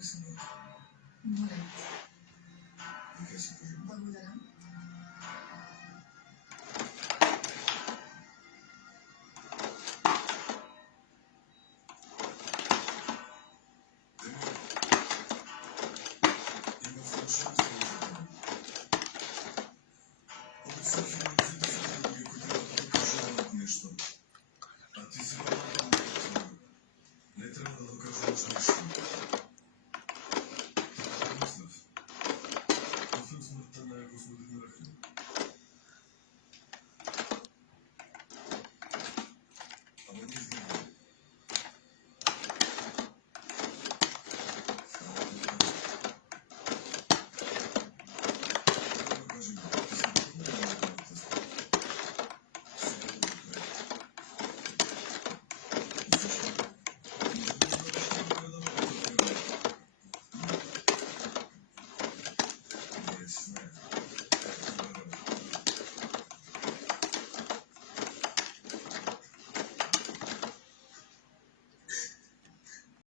signora. Volete. Di che si parla? Благодаря. Има фалшата обещах и на тези други, които да ти кажа нещо. А ти си не трябва да кажеш нещо.